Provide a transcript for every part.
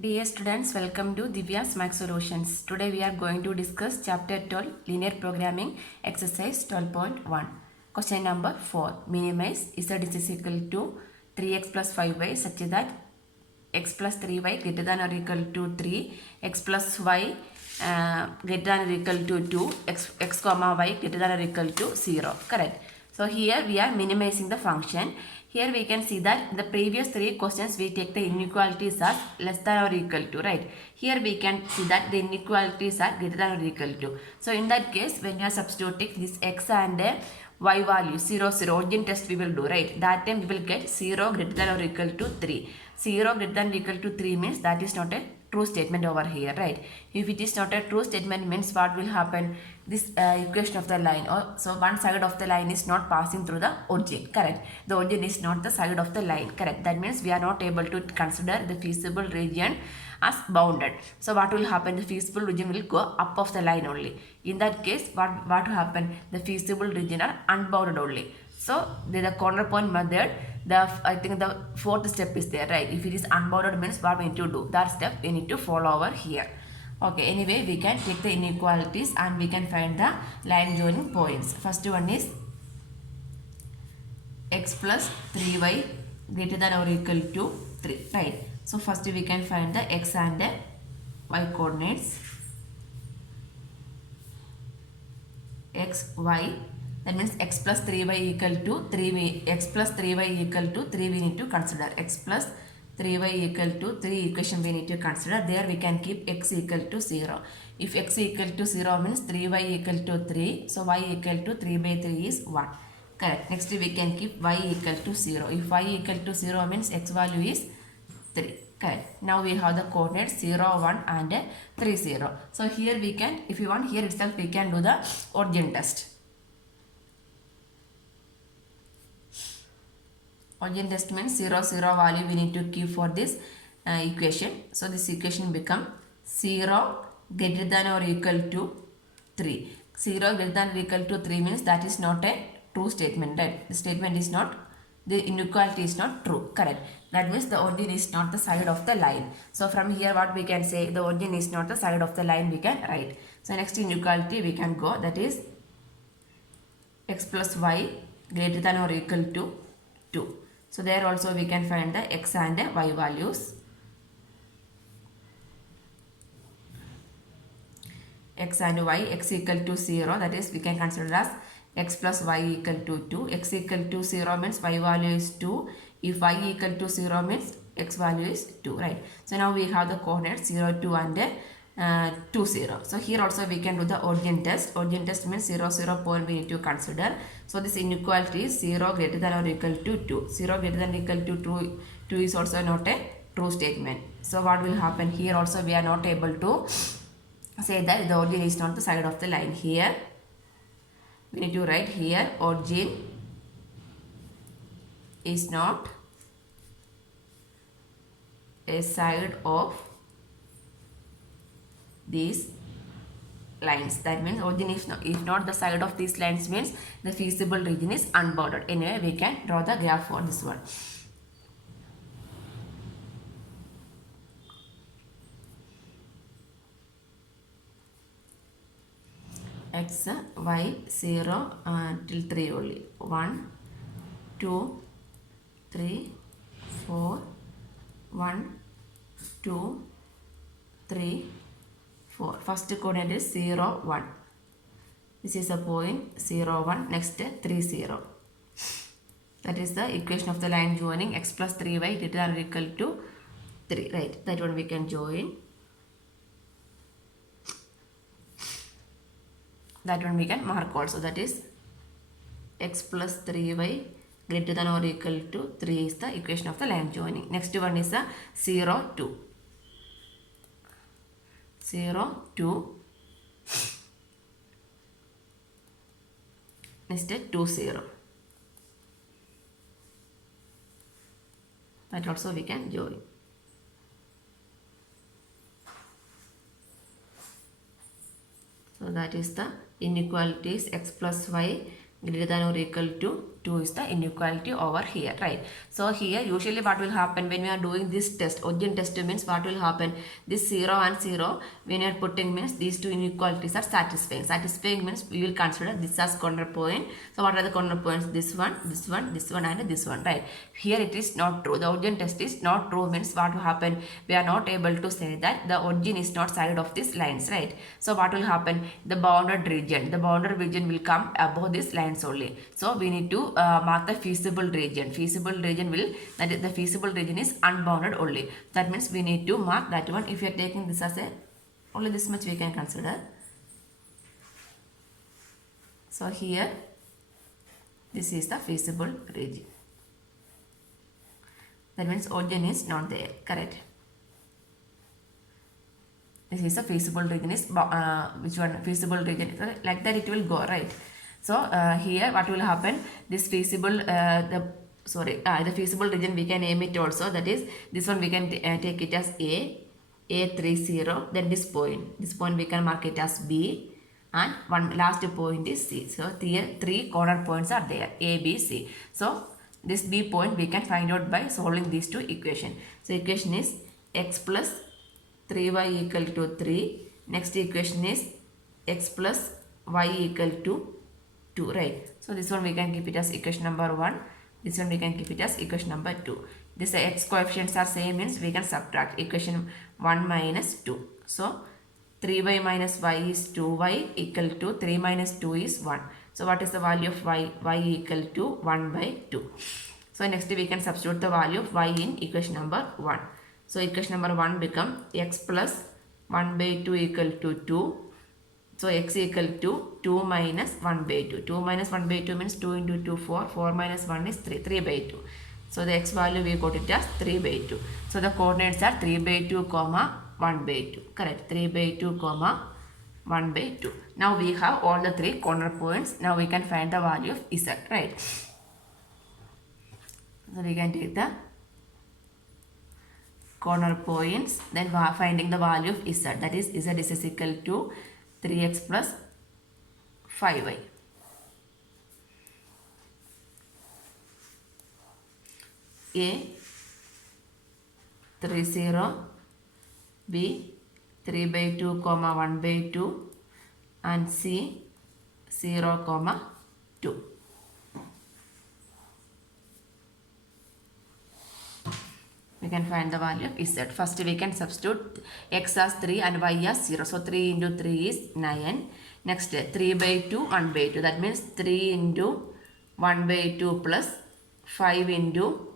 Dear students, welcome to Divya's Max Solutions. Today we are going to discuss Chapter 12 Linear Programming Exercise 12.1. Question number 4. Minimize z is equal to 3x plus 5y such that x plus 3y greater than or equal to 3, x plus y greater than or equal to 2, x comma y greater than or equal to 0. Correct. So here we are minimizing the function. Here we can see that in the previous three questions we take the inequalities as less than or equal to, right? Here we can see that the inequalities are greater than or equal to. So in that case, when you are substituting this x and y value 0, 0, origin test we will do, right? That time we will get 0 greater than or equal to 3. 0 greater than or equal to 3 means that is not a true statement over here, right? If it is not a true statement means what will happen? This equation of the line, or so one side of the line is not passing through the origin, correct? The origin is not the side of the line, correct? That means we are not able to consider the feasible region as bounded. So what will happen? The feasible region will go up of the line only. In that case, what will happen? The feasible region are unbounded only. So the corner point method, I think the fourth step is there, right? If it is unbounded means what we need to do? That step we need to follow over here. Okay, anyway, we can take the inequalities and we can find the line joining points. First one is x plus 3y greater than or equal to 3, right? So first we can find the x and the y coordinates. X, y, that means x plus 3y equal to 3, x plus 3y equal to 3 we need to consider. X plus 3y equal to 3 equation we need to consider. There we can keep x equal to 0. If x equal to 0 means 3y equal to 3. So y equal to 3 by 3 is 1. Correct. Next we can keep y equal to 0. If y equal to 0 means x value is 3. Correct. Now we have the coordinates 0, 1 and 3, 0. So here we can, if you want, here itself we can do the origin test. Origin test means 0, 0 value we need to keep for this equation. So this equation become 0 greater than or equal to 3. 0 greater than or equal to 3 means that is not a true statement, right? The statement is not, the inequality is not true, correct? That means the origin is not the side of the line. So from here what we can say, the origin is not the side of the line we can write. So next inequality we can go, that is x plus y greater than or equal to 2. So there also we can find the x and y values. X and y, x equal to 0, that is we can consider as x plus y equal to 2. X equal to 0 means y value is 2. If y equal to 0 means x value is 2, right? So now we have the coordinates 0, 2 and 2, 0. So here also we can do the origin test. Origin test means 0, 0 point we need to consider. So this inequality is 0 greater than or equal to 2. 0 greater than or equal to 2 is also not a true statement. So what will happen? Here also we are not able to say that the origin is not the side of the line. Here we need to write here origin is not a side of these lines. That means origin is not, if not the side of these lines means the feasible region is unbounded. Anyway, we can draw the graph for this one. X, y, 0 till 3 only. 1, 2, 3, 4, 1, 2, 3, 4. First coordinate is 0, 1. This is a point 0, 1. Next 3, 0. That is the equation of the line joining x plus 3y greater than or equal to 3. Right. That one we can join. That one we can mark also. That is x plus 3y greater than or equal to 3 is the equation of the line joining. Next one is the 0, 2. 0, 2. Next 2, 0. That also we can join. So that is the inequalities x plus y greater than or equal to 2 is the inequality over here, right? So here usually what will happen when we are doing this test, origin test means what will happen, this 0 and 0 when you are putting means these two inequalities are satisfying. Satisfying means we will consider this as corner point. So what are the corner points? This one, this one, this one and this one, right? Here it is not true. The origin test is not true means what will happen, we are not able to say that the origin is not side of these lines, right? So what will happen, the bounded region will come above these lines only. So we need to mark the feasible region. Feasible region will, that is the feasible region is unbounded only. That means we need to mark that one. If you are taking this as a, only this much we can consider. So here this is the feasible region. That means origin is not there, correct? This is a feasible region is which one, feasible region, like that it will go, right? So here what will happen, this feasible the feasible region we can name it also, that is this one we can take it as A30, then this point we can mark it as B, and one last point is C. So here three corner points are there, A, B, C. So this B point we can find out by solving these two equations. So equation is x plus 3y equal to 3. Next equation is x plus y equal to 2, right? So this one we can keep it as equation number 1. This one we can keep it as equation number 2. This x coefficients are same means we can subtract equation 1 minus 2. So 3y minus y is 2y equal to 3 minus 2 is 1. So what is the value of y? Y equal to 1 by 2. So next we can substitute the value of y in equation number 1. So equation number 1 become x plus 1 by 2 equal to 2. So x equal to 2 minus 1 by 2. 2 minus 1 by 2 means 2 into 2 4. 4 minus 1 is 3. 3 by 2. So the x value we got it as 3 by 2. So the coordinates are 3 by 2 comma 1 by 2. Correct. 3 by 2 comma 1 by 2. Now we have all the three corner points. Now we can find the value of z, right? So we can take the corner points, then finding the value of z, that is z is equal to 3x plus 5y. A 30, B 3 by 2 comma 1 by 2 and C 0 comma 2. We can find the value of z. First we can substitute x as 3 and y as 0. So 3 into 3 is 9. Next 3 by 2, 1 by 2. That means 3 into 1 by 2 plus 5 into,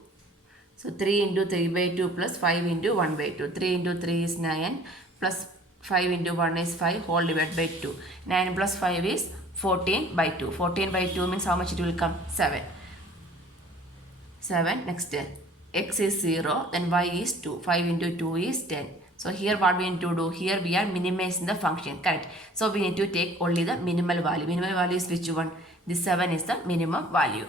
so 3 into 3 by 2 plus 5 into 1 by 2. 3 into 3 is 9 plus 5 into 1 is 5 whole divided by 2. 9 plus 5 is 14 by 2. 14 by 2 means how much it will come? 7. 7. Next x is 0, then y is 2. 5 into 2 is 10. So here what we need to do? Here we are minimizing the function, correct? So we need to take only the minimal value. Minimal value is which one? This 7 is the minimum value.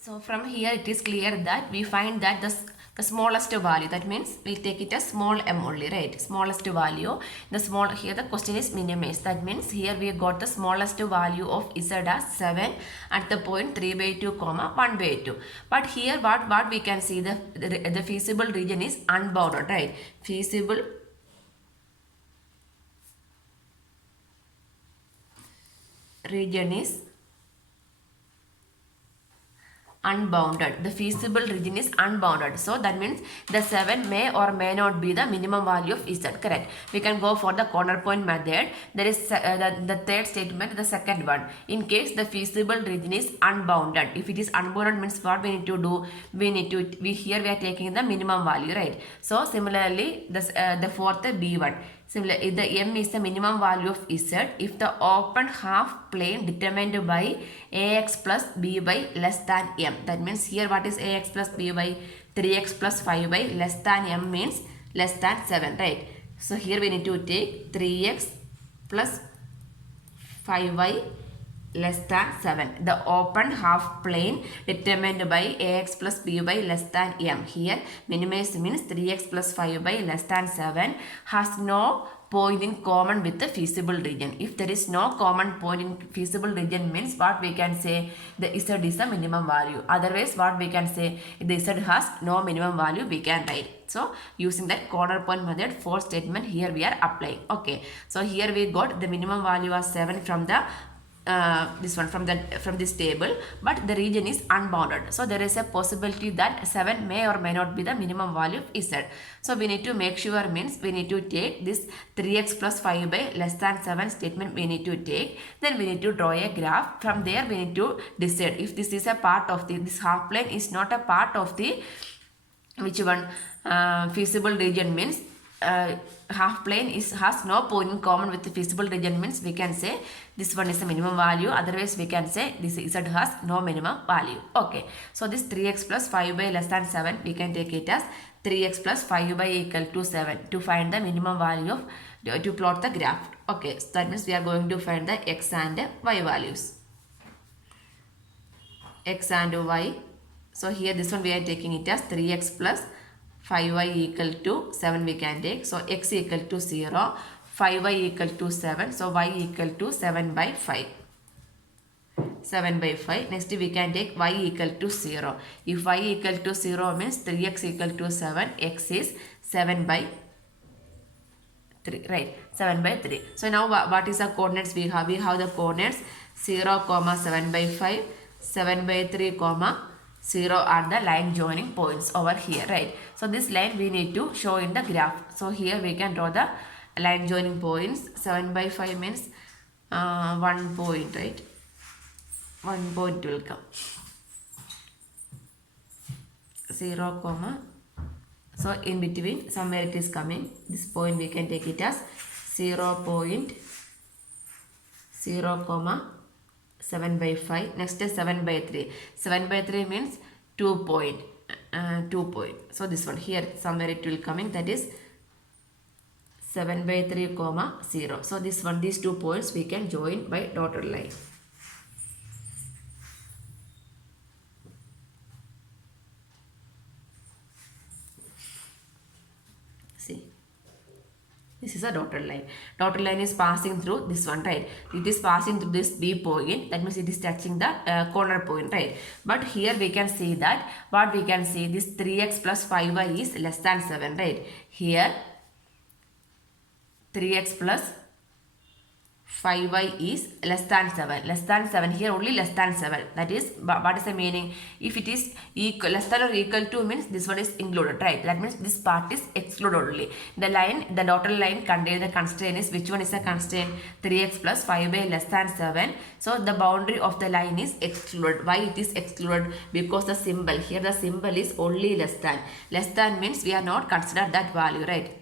So from here it is clear that we find that the smallest value, that means we'll take it as small m only, right? Smallest value, the small, here the question is minimized. That means here we got the smallest value of z as 7 at the point 3 by 2 comma 1 by 2. But here what we can see, the feasible region is unbounded, right? Feasible region is unbounded. The feasible region is unbounded. So that means the 7 may or may not be the minimum value of z, correct? We can go for the corner point method. There is the third statement, the second one. In case the feasible region is unbounded. If it is unbounded means what we need to do? Here we are taking the minimum value, right? So similarly the fourth B1. Similarly, the m is the minimum value of z if the open half plane determined by ax plus by less than m. That means here what is ax plus by? 3x plus 5y less than m means less than 7, right? So here we need to take 3x plus 5y less than 7. The open half plane determined by ax plus by less than m. Here minimize means 3x plus 5y less than 7 has no point in common with the feasible region. If there is no common point in feasible region means what we can say, the Z is a minimum value. Otherwise what we can say, the Z has no minimum value, we can write. So using that corner point method, for statement here we are applying. Okay, so here we got the minimum value as 7 from the this one from this table, but the region is unbounded, so there is a possibility that 7 may or may not be the minimum value of Z. So we need to make sure means we need to take this 3x plus 5 by less than 7 statement we need to take, then we need to draw a graph. From there we need to decide if this is a part of this half plane is not a part of the which one feasible region means half plane has no point in common with the feasible region means we can say this one is a minimum value, otherwise we can say this Z has no minimum value. Okay, so this 3x plus 5 by less than 7 we can take it as 3x plus 5 by equal to 7 to find the minimum value of to plot the graph. Okay, so that means we are going to find the x and y values, x and y. So here this one we are taking it as 3x plus 5y equal to 7 we can take. So x equal to 0, 5y equal to 7. So y equal to 7 by 5. 7 by 5. Next we can take y equal to 0. If y equal to 0 means 3x equal to 7. X is 7 by 3. Right. 7 by 3. So now what is the coordinates we have? We have the coordinates 0, 7 by 5, 7 by 3, 0 are the line joining points over here, right? So this line we need to show in the graph. So here we can draw the line joining points. 7 by 5 means 1 point, right? 1 point will come. 0, so in between somewhere it is coming. This point we can take it as 0.0, 7 by 5. Next is 7 by 3. 7 by 3 means 2 point. 2 point. So this one here somewhere it will coming, that is 7 by 3, 0. So this one, these 2 points we can join by dotted line. See. This is a dotted line. Dotted line is passing through this one, right? It is passing through this B point. That means it is touching the corner point, right? But here we can see that what we can see, this 3x plus 5y is less than 7, right? Here 3x plus 5y is less than 7. Less than 7. Here only less than 7. That is, what is the meaning? If it is equal, less than or equal to means this one is included, right? That means this part is excluded only. The line, the dotted line contains the constraint is, which one is the constraint? 3x plus 5 by less than 7. So the boundary of the line is excluded. Why it is excluded? Because the symbol, here the symbol is only less than. Less than means we are not considered that value, right?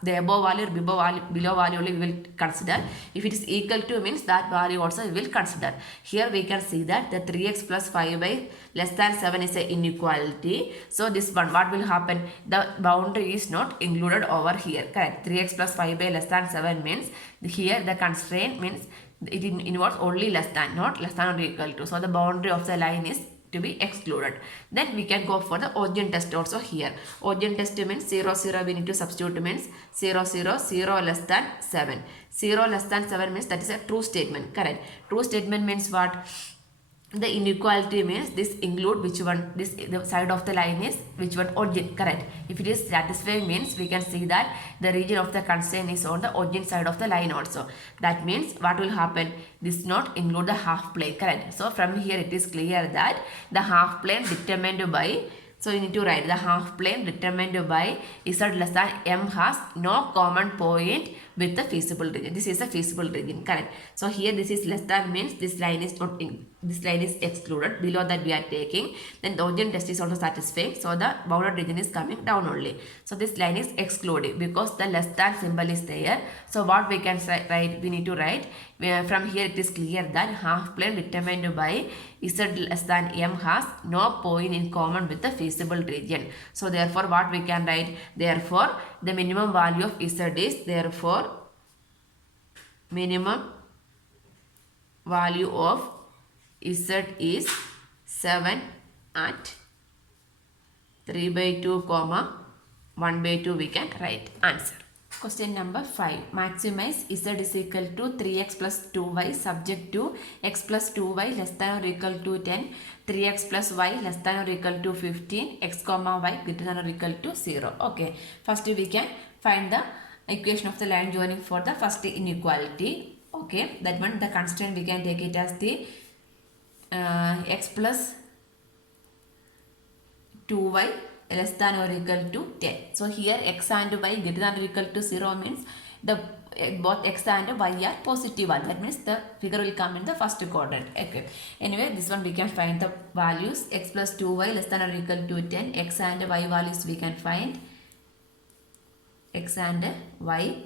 The above value or below value only we will consider. If it is equal to means that value also we will consider. Here we can see that the 3x plus 5 by less than 7 is an inequality. So this one, what will happen? The boundary is not included over here, correct? 3x plus 5 by less than 7 means here the constraint means it involves only less than, not less than or equal to. So the boundary of the line is to be excluded. Then we can go for the origin test also here. Origin test means 0, 0 we need to substitute means 0, 0, 0 less than 7. 0 less than 7 means that is a true statement, correct? True statement means what? The inequality means this include which one, this the side of the line is which one, origin, correct? If it is satisfying means we can see that the region of the constraint is on the origin side of the line also. That means what will happen? This not include the half plane, correct? So from here it is clear that the half plane determined by, so you need to write the half plane determined by Z less than M has no common point with the feasible region. This is a feasible region, correct? So here this is less than means this line is not in, this line is excluded. Below that we are taking. Then the origin test is also satisfying. So the bounded region is coming down only. So this line is excluded because the less than symbol is there. So what we can write? We need to write from here it is clear that half plane determined by Z less than M has no point in common with the feasible region. So therefore what we can write? Therefore the minimum value of Z is, therefore minimum value of Z is 7 at 3 by 2, 1 by 2 we can write answer. Question number 5. Maximize z is equal to 3x plus 2y subject to x plus 2y less than or equal to 10, 3x plus y less than or equal to 15, x comma y greater than or equal to 0. Okay. First we can find the equation of the line joining for the first inequality. Okay. That one, the constraint we can take it as the x plus 2y less than or equal to 10. So here x and y greater than or equal to 0 means the both x and y are positive one. That means the figure will come in the first quadrant. Okay. Anyway, this one we can find the values. X plus 2y less than or equal to 10. X and y values we can find. X and y.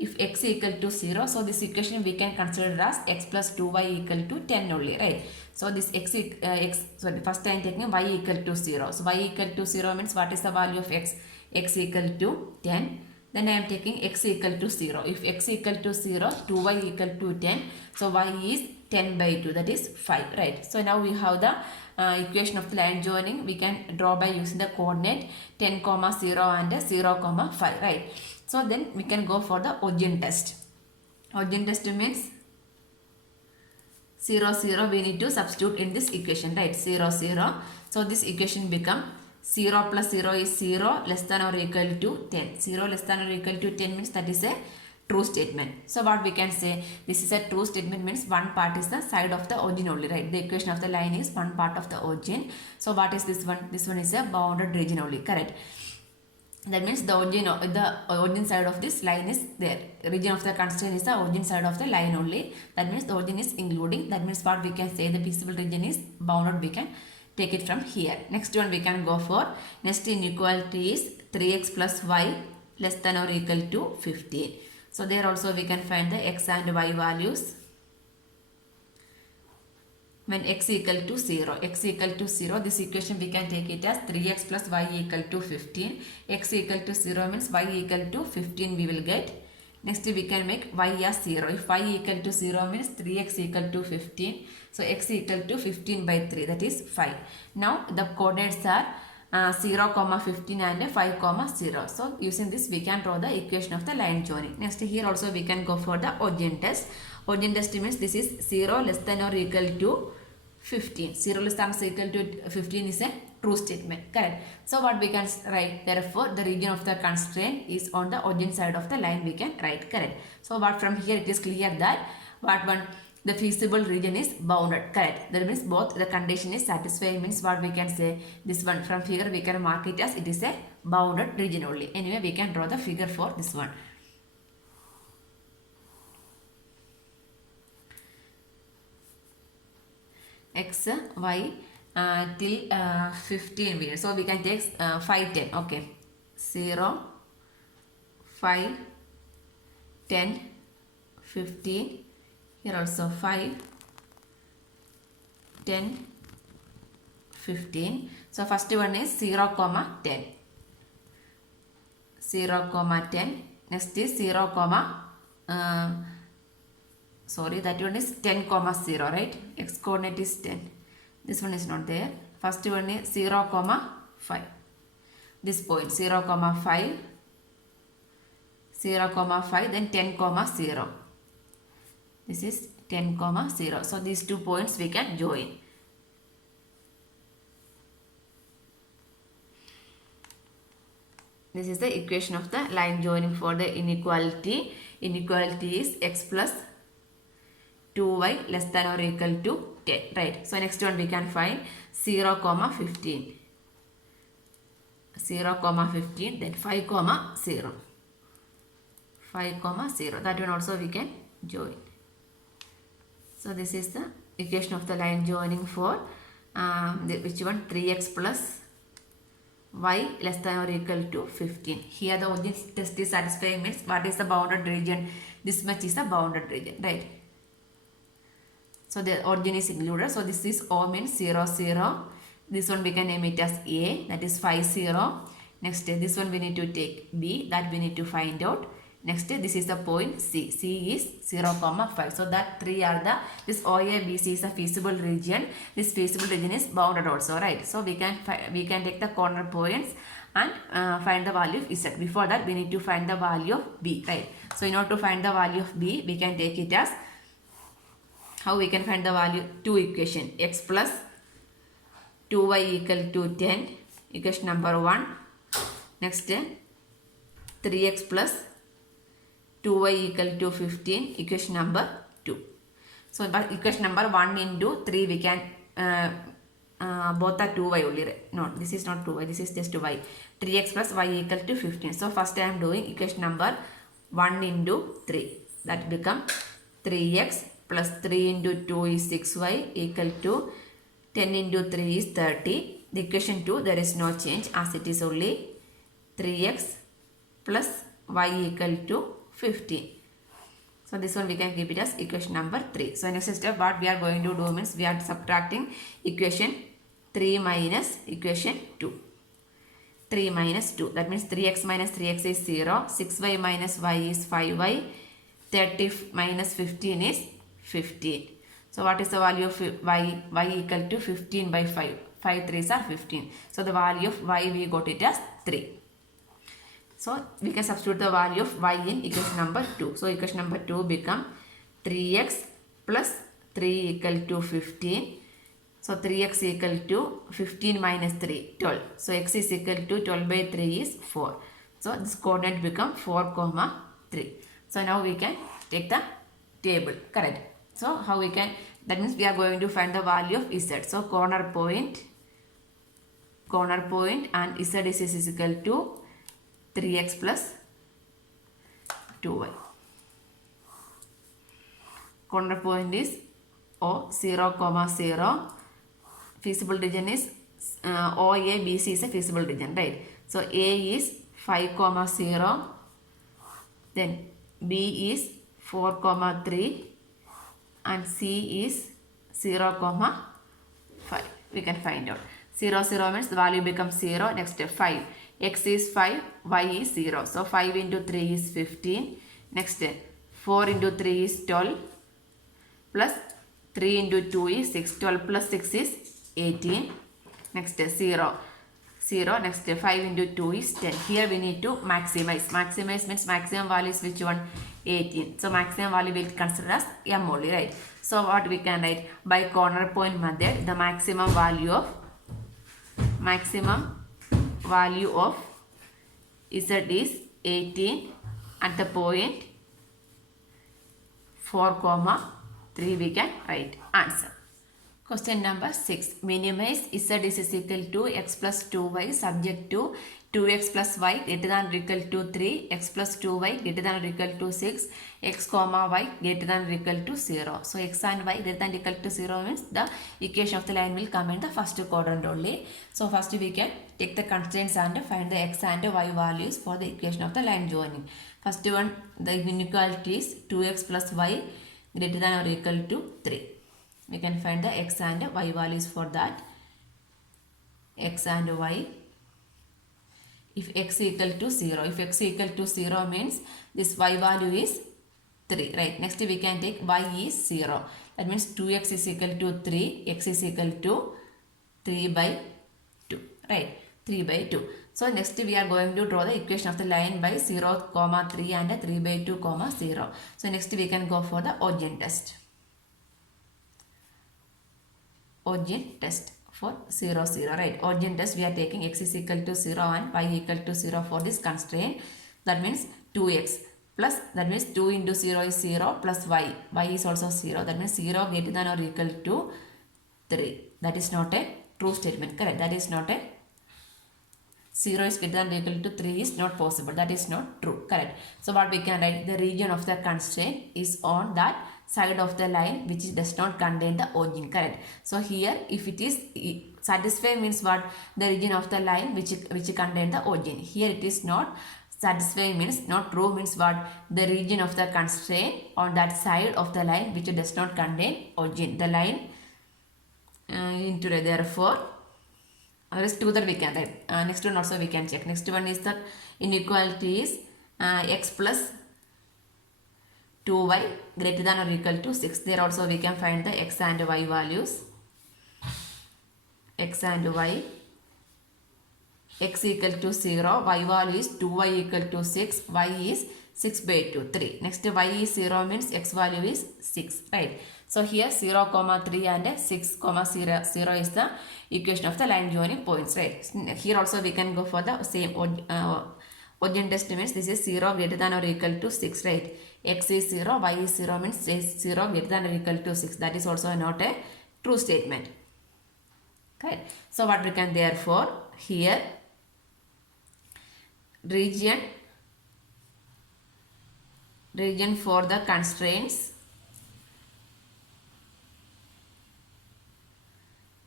If x equal to 0, so this equation we can consider as x plus 2y equal to 10 only, right? So this first time taking y equal to 0. So y equal to 0 means what is the value of x? X equal to 10. Then I am taking x equal to 0. If x equal to 0, 2y equal to 10. So y is 10 by 2, that is 5, right? So now we have the equation of the line joining. We can draw by using the coordinate 10, 0 and 0, 5, right? So then we can go for the origin test. Origin test means 0, 0 we need to substitute in this equation, right? 0, 0. So this equation become 0 plus 0 is 0 less than or equal to 10. 0 less than or equal to 10 means that is a true statement. So what we can say, this is a true statement means one part is the side of the origin only, right? The equation of the line is one part of the origin. So what is this one? This one is a bounded region only, correct? That means the origin side of this line is there. Region of the constraint is the origin side of the line only. That means the origin is including. That means what we can say, the feasible region is bounded. We can take it from here. Next one we can go for. Next inequality is 3x plus y less than or equal to 15. So there also we can find the x and y values. When x equal to 0, x equal to 0, this equation we can take it as 3x plus y equal to 15. X equal to 0 means y equal to 15 we will get. Next we can make y as 0. If y equal to 0 means 3x equal to 15. So x equal to 15 by 3, that is 5. Now the coordinates are 0, 15 and 5, 0. So using this we can draw the equation of the line joining. Next here also we can go for the origin test. Origin test means this is 0 less than or equal to 15. 0 less than or equal to 15 is a true statement, correct? So what we can write, therefore the region of the constraint is on the origin side of the line, we can write, correct? So what from here it is clear that what one, the feasible region is bounded, correct? That means both the condition is satisfied, means what we can say, this one from figure we can mark it as it is a bounded region only. Anyway, we can draw the figure for this one. X, y till 15 we, so we can take 5, 10, okay, 0, 5, 10, 15, here also 5, 10, 15. So first one is 0, 10, 0, 10, next is 0, sorry, that one is 10, 0, right? X coordinate is 10. This one is not there. First one is 0, 5. This point 0, 5, 0, 5, then 10, 0. This is 10, 0. So these 2 points we can join. This is the equation of the line joining for the inequality. Inequality is x plus 2y less than or equal to 10, right? So next one we can find 0, 15. 0, 15, then 5, 0. 5, 0. That one also we can join. So this is the equation of the line joining for which one? 3x plus y less than or equal to 15. Here the origin test is satisfying means what is the bounded region? This much is the bounded region, right? So the origin is included. So this is O means 0, 0. This one we can name it as A, that is 5, 0. Next this one we need to take B, that we need to find out. Next this is the point C. C is 0, 5. So that 3 are the, this OABC is a feasible region. This feasible region is bounded also, right? So we can take the corner points and find the value of z. Before that, we need to find the value of b, right? So in order to find the value of b, we can take it as, how we can find the value? Two equation, x plus 2y equal to 10, equation number 1. Next, 3x plus 2y equal to 15, equation number 2. So but equation number 1 into 3 we can both are 2y only. No, this is not 2y, this is just y. 3x plus y equal to 15. So first I am doing equation number 1 into 3. That become 3x plus 3 into 2 is 6y equal to 10 into 3 is 30. The equation 2, there is no change as it is only 3x plus y equal to 15. So this one we can keep it as equation number 3. So next step what we are going to do means we are subtracting equation 3 minus equation 2. 3 minus 2. That means 3x minus 3x is 0. 6y minus y is 5y. 30 minus 15 is 15. So what is the value of y? Y equal to 15 by 5. 5 3s are 15. So the value of y we got it as 3. So we can substitute the value of y in equation number 2. So equation number 2 become 3x plus 3 equal to 15. So 3x equal to 15 minus 3, 12. So x is equal to 12 by 3 is 4. So this coordinate become 4, 3. So now we can take the table, correct? So how we can, that means we are going to find the value of z. So corner point and z is equal to 3x plus 2y. Corner point is O 0, 0. Feasible region is OA BC is a feasible region, right? So A is 5, 0. Then B is 4, 3. And C is 0, 5. We can find out. 0, 0 means the value becomes 0. Next 5. X is 5, y is 0. So 5 into 3 is 15. Next 4 into 3 is 12. Plus 3 into 2 is 6. 12 plus 6 is 18. Next 0. 0. Next 5 into 2 is 10. Here we need to maximize. Maximize means maximum value is which one? 18. So maximum value will consider as m only, right? So what we can write? By corner point method, the maximum value of z is 18 at the point 4, 3 we can write answer. Question number 6. Minimize z is equal to x plus 2y subject to 2x plus y greater than or equal to 3, x plus 2y greater than or equal to 6, x, y greater than or equal to 0. So x and y greater than or equal to 0 means the equation of the line will come in the first quadrant only. So first we can take the constraints and find the x and y values for the equation of the line joining. First one, the inequality is 2x plus y greater than or equal to 3. We can find the x and y values for that. X and y. If x equal to 0. If x equal to 0 means this y value is 3. Right. Next we can take y is 0. That means 2x is equal to 3. X is equal to 3 by 2. Right. 3 by 2. So next we are going to draw the equation of the line by 0, 3 and 3 by 2, 0. So next we can go for the origin test. Origin test for 0, 0, right? Origin test we are taking x is equal to 0 and y equal to 0 for this constraint. That means 2x plus, that means 2 into 0 is 0 plus y. Y is also 0. That means 0 greater than or equal to 3. That is not a true statement, correct? That is not a 0 is greater than or equal to 3 is not possible. That is not true, correct? So what we can write, the region of the constraint is on that side of the line which does not contain the origin, correct? So here if it is satisfying means what? The region of the line which contain the origin. Here it is not satisfying means not true means what? The region of the constraint on that side of the line which does not contain origin. The line into therefore rest together we can write. Next one also we can check. Next one is that inequality is x plus 2y greater than or equal to 6. There also we can find the x and y values. X and y x equal to 0, y value is 2y equal to 6, y is 6 by 2, 3. Next y is 0 means x value is 6, right? So here 0, 3 and 6, 0, 0 is the equation of the line joining points, right? Here also we can go for the same origin test means this is 0 greater than or equal to 6, right? X is 0, y is 0 means 0 greater than or equal to 6. That is also not a true statement. Okay. So what we can therefore here region for the constraints,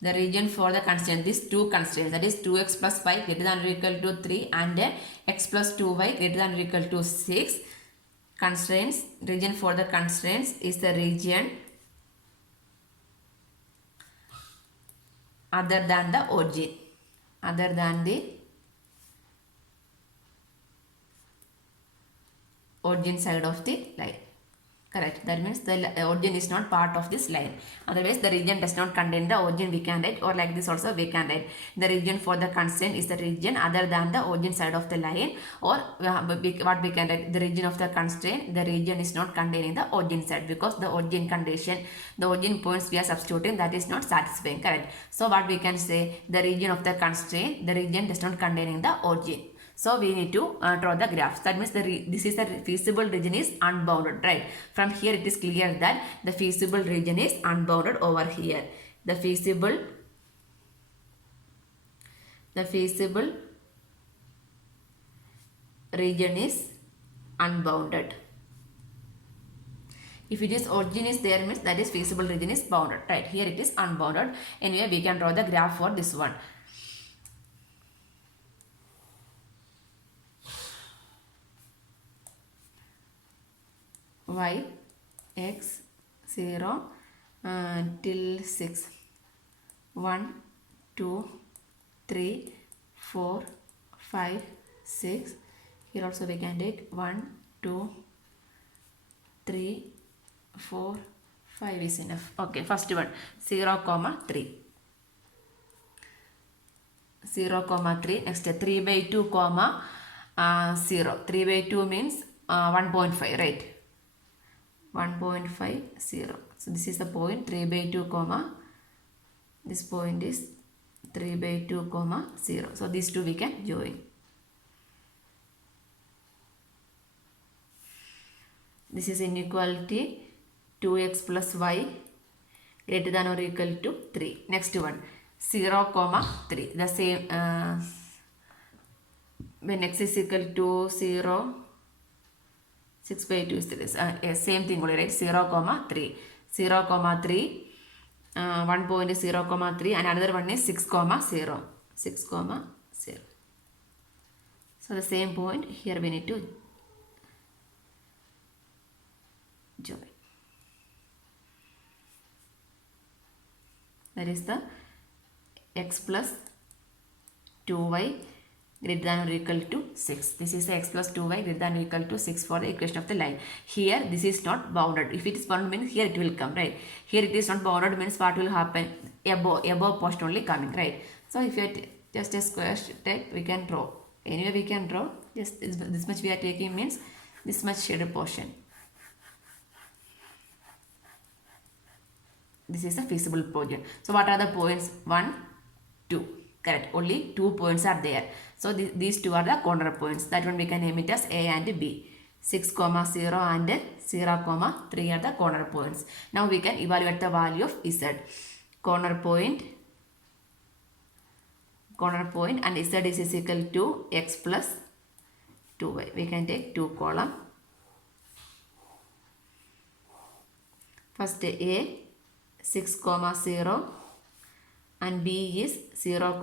the region for the constraint, these two constraints, that is 2x plus 5 greater than or equal to 3 and x plus 2y greater than or equal to 6. Constraints, region for the constraints is the region other than the origin, other than the origin side of the line. Correct. That means the origin is not part of this line. Otherwise, the region does not contain the origin, we can write, or like this also we can write. The region for the constraint is the region other than the origin side of the line, or what we can write, the region of the constraint, the region is not containing the origin side, because the origin condition, the origin points we are substituting, that is not satisfying. Correct. So what we can say, the region of the constraint, the region does not containing the origin. So we need to draw the graphs. That means this is the feasible region is unbounded, right? From here it is clear that the feasible region is unbounded over here. The feasible region is unbounded. If it is origin is there means that is feasible region is bounded, right? Here it is unbounded. Anyway, we can draw the graph for this one. Y x 0 till 6, 1 2 3 4 5 6. Here also we can take 1 2 3 4 5 is enough. Okay, first one 0, 3, 0, 3. Next 3 by 2, 0. 3 by 2 means 1.5, right? 1.5, 0. So this is the point 3 by 2, this point is 3 by 2, 0. So these two we can join. This is inequality 2x plus y greater than or equal to 3. Next one 0, 3. The same when x is equal to 0, 6 by 2 is this. Same thing only, right? 0, 3. 0, 3. One point is 0, 3 and another one is 6, 0. 6, 0. So the same point here we need to join. That is the x plus 2y greater than or equal to 6. This is the x plus 2y greater than or equal to 6 for the equation of the line. Here this is not bounded. If it is bounded means here it will come, right? Here it is not bounded means what will happen? Above portion only coming, right? So if you just a square take, we can draw. Anyway we can draw. Just this much we are taking means this much shaded portion. This is a feasible portion. So what are the points? 1, 2. Correct. Only 2 points are there. So these two are the corner points. That one we can name it as A and B. 6, 0 and 0, 3 are the corner points. Now we can evaluate the value of Z. Corner point and Z is equal to x plus 2y. We can take 2 column. First A 6, 0 and B is 0,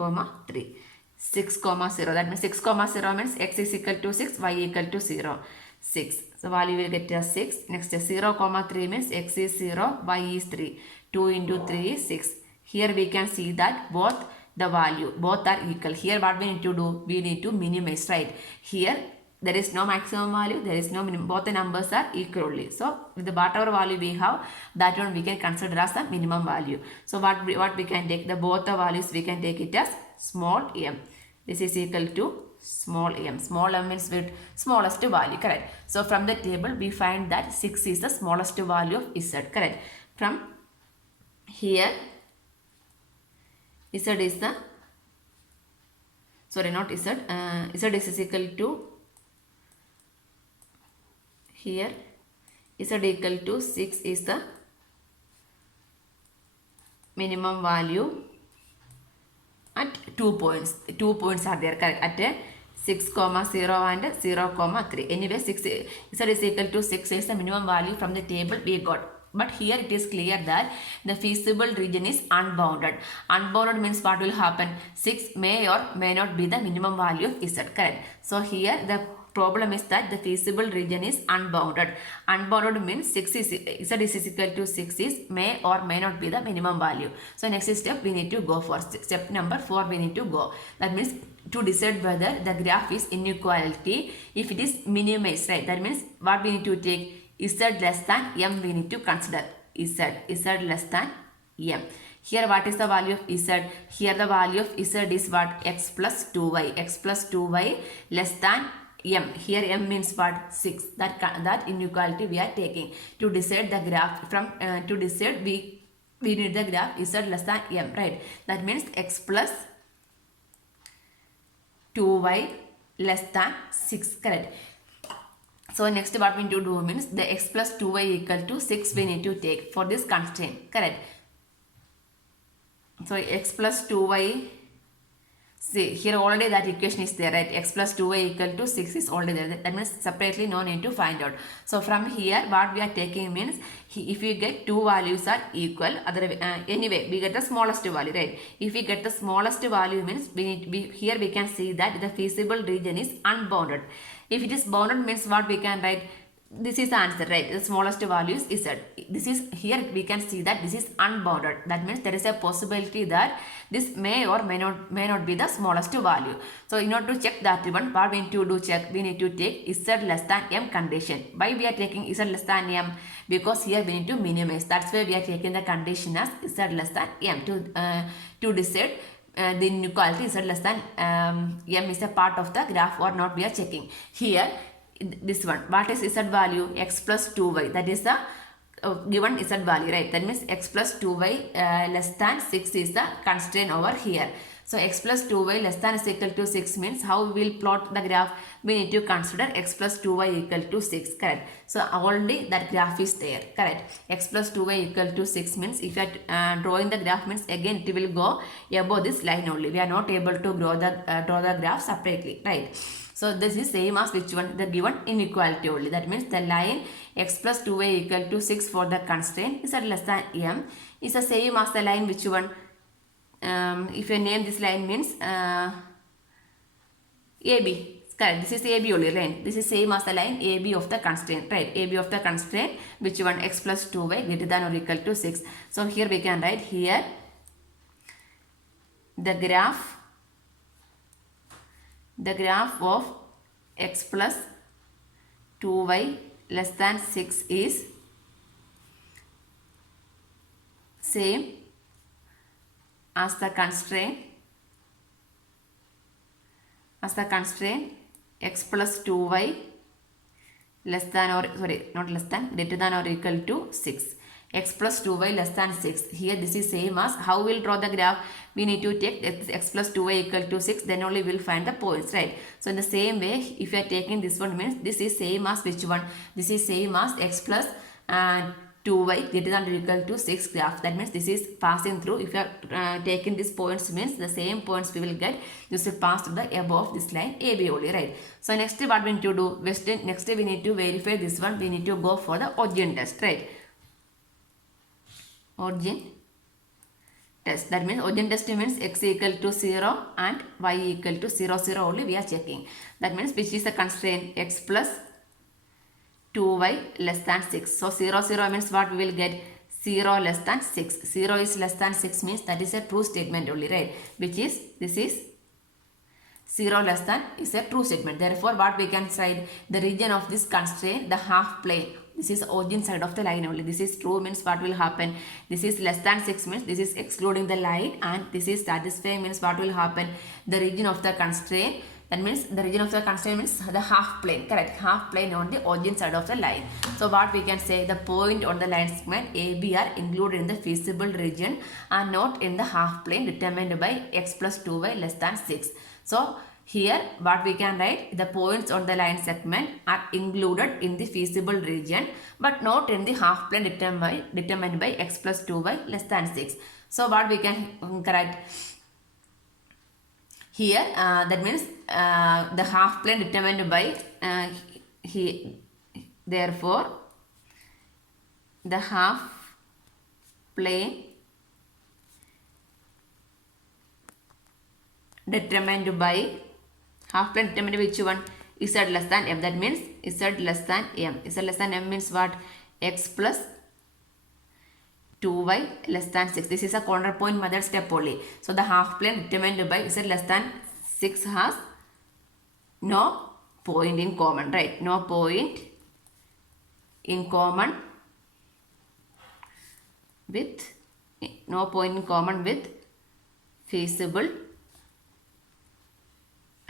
3. 6, 0. That means 6, 0 means x is equal to 6, y equal to 0. 6. So value will get as 6. Next 0, 3 means x is 0, y is 3. 2 into 3 is 6. Here we can see that both are equal. Here what we need to do? We need to minimize, right? Here there is no maximum value, there is no minimum. Both the numbers are equally. So with the whatever value we have, that one we can consider as the minimum value. So what we can take, both the values we can take it as small m. This is equal to small m. Small m means with smallest value, correct. So from the table we find that 6 is the smallest value of z, correct. From here z is the, sorry, not z, z is equal to, here z equal to 6 is the minimum value at 2 points. 2 points are there, correct, at 6, 0 and 0, 3. Anyway, 6 z is equal to 6 is the minimum value from the table we got. But here it is clear that the feasible region is unbounded. Unbounded means what will happen? 6 may or may not be the minimum value of z, correct. So here the problem is that the feasible region is unbounded. Unbounded means 6 is, z is equal to 6 is may or may not be the minimum value. So next step we need to go for. Step number 4 we need to go. That means to decide whether the graph is inequality, if it is minimized, right? That means what we need to take? Z less than m we need to consider. Z less than m. Here what is the value of z? Here the value of z is what? X plus 2y. X plus 2y less than m. Here m means what? 6. That inequality we are taking to decide the graph. From to decide we need the graph z less than m, right? That means x plus 2y less than 6, correct. So next what we need to do means the x plus 2y equal to 6 we need to take for this constraint, correct. So x plus 2y, see here already that equation is there, right? X plus 2y equal to 6 is already there. That means separately no need to find out. So from here what we are taking means if we get two values are equal, anyway we get the smallest value, right? If we get the smallest value means here we can see that the feasible region is unbounded. If it is bounded means what we can write? This is the answer, right? The smallest value is z. This is, here we can see that this is unbounded. That means there is a possibility that this may or may not be the smallest value. So in order to check that one, what we need to do check? We need to take z less than m condition. Why we are taking z less than m? Because here we need to minimize. That's why we are taking the condition as z less than m to decide the inequality z less than m is a part of the graph or not we are checking. Here this one, what is z value? X plus 2y, that is the given z value, right? That means x plus 2y less than 6 is the constraint over here. So x plus 2y less than is equal to 6 means how we will plot the graph? We need to consider x plus 2y equal to 6, correct. So already that graph is there, correct. X plus 2y equal to 6 means if you are drawing the graph means again it will go above this line only. We are not able to draw the graph separately, right? So this is same as which one? The given inequality only. That means the line x plus 2y equal to 6 for the constraint is at less than m is the same as the line which one? If you name this line means AB. Correct. This is AB only line. This is same as the line AB of the constraint, right? AB of the constraint which one? X plus 2y greater than or equal to 6. So here we can write here the graph of x plus 2y less than 6 is same as the constraint x plus 2y less than or greater than or equal to 6. X plus 2y less than 6. Here this is same as how we'll draw the graph. We need to take x plus 2y equal to 6, then only we'll find the points, right? So in the same way, if you are taking this one means this is same as which one? This is same as x plus 2y greater than or equal to 6 graph. That means this is passing through. If you are taking these points means the same points we will get. This will pass to the above this line AB only, right? So next what we need to do? Next we need to verify this one. We need to go for the origin test, right? Origin test. That means origin test means x equal to 0 and y equal to 0, 0 only we are checking. That means which is the constraint? X plus 2y less than 6. So 0, 0 means what we will get? 0 less than 6. 0 is less than 6 means that is a true statement only, right? Which is, this is 0 less than is a true statement. Therefore, what we can write? The region of this constraint, the half plane this is origin side of the line only. This is true means what will happen? This is less than 6 means this is excluding the line, and this is satisfying means what will happen? The region of the constraint. That means the region of the constraint means the half plane, correct? Half plane on the origin side of the line. So what we can say, the point on the line segment AB are included in the feasible region and not in the half plane determined by x plus 2y less than 6. So here what we can write, the points on the line segment are included in the feasible region but not in the half plane determined by x plus 2y less than 6. So what we can write here, that means the half plane determined by therefore the half plane determined by which one? Z less than m. That means Z less than m. Z less than m means what? X plus 2y less than 6. This is a counterpoint method step only. So the half plane determined by Z less than 6 has no point in common, right? No point in common with feasible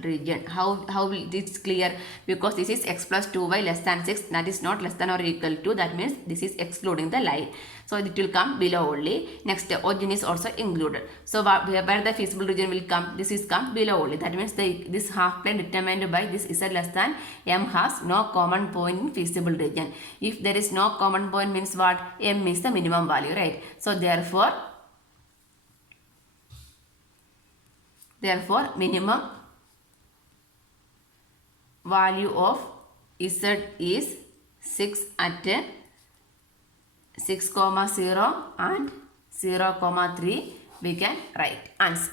region. How will this clear? Because this is x plus 2y less than 6, that is not less than or equal to, that means this is excluding the line. So it will come below only. Next, origin is also included. So where the feasible region will come? This is come below only. That means this half plane determined by this Z less than m has no common point in feasible region. If there is no common point means what? M is the minimum value, right? So therefore minimum value of Z is 6 at 6, 0 and 0, 3. We can write answer.